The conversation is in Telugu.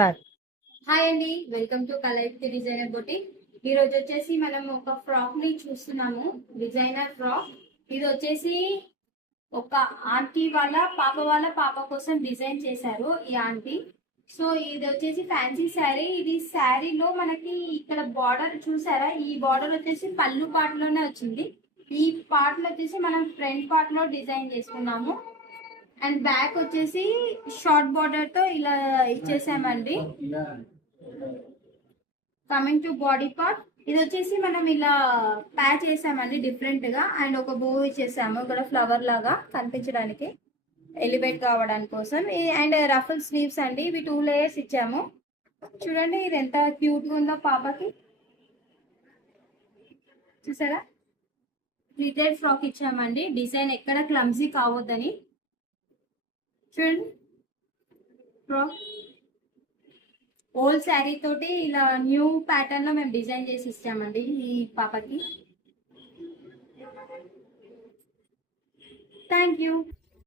స్టార్ట్. హాయ్ అండి, వెల్కమ్ టు కలైఫ్ డిజైనర్ బొటిక్. ఈ రోజు వచ్చేసి మనం ఒక ఫ్రాక్ ని చూస్తున్నాము, డిజైనర్ ఫ్రాక్. ఇది వచ్చేసి ఒక ఆంటీ వాళ్ళ పాప కోసం డిజైన్ చేశారు ఈ ఆంటీ. సో ఇది వచ్చేసి ఫ్యాన్సీ శారీ. ఇది శారీలో మనకి ఇక్కడ బార్డర్ చూసారా, ఈ బార్డర్ వచ్చేసి పళ్ళు పార్ట్ లోనే వచ్చింది. ఈ పార్ట్ లో వచ్చేసి మనం ఫ్రంట్ పార్ట్ లో డిజైన్ చేసుకున్నాము. అండ్ బ్యాక్ వచ్చేసి షార్ట్ బార్డర్ తో ఇలా ఇచ్చేసామండి. కమింగ్ టు బాడీ పార్ట్, ఇది వచ్చేసి మనం ఇలా ప్యాచ్ చేసామండి డిఫరెంట్ గా. అండ్ ఒక బో ఇచ్చేసాము ఇక్కడ ఫ్లవర్ లాగా కనిపించడానికి, ఎలివేట్ కావడానికి కోసం. అండ్ రఫుల్ స్లీవ్స్ అండి, ఇవి 2 లేయర్స్ ఇచ్చాము. చూడండి ఇది ఎంత క్యూట్ గా ఉందో పాపకి. చూసారా, ప్లీటెడ్ ఫ్రాక్ ఇచ్చామండి, డిజైన్ ఎక్కడ క్లమ్జీ కావద్దని. చూడండి ఫ్రాక్ ఓల్డ్ శారీ తోటి ఇలా న్యూ ప్యాటర్న్ లో మేము డిజైన్ చేసి ఇచ్చామండి ఈ పాపకి. Thank you.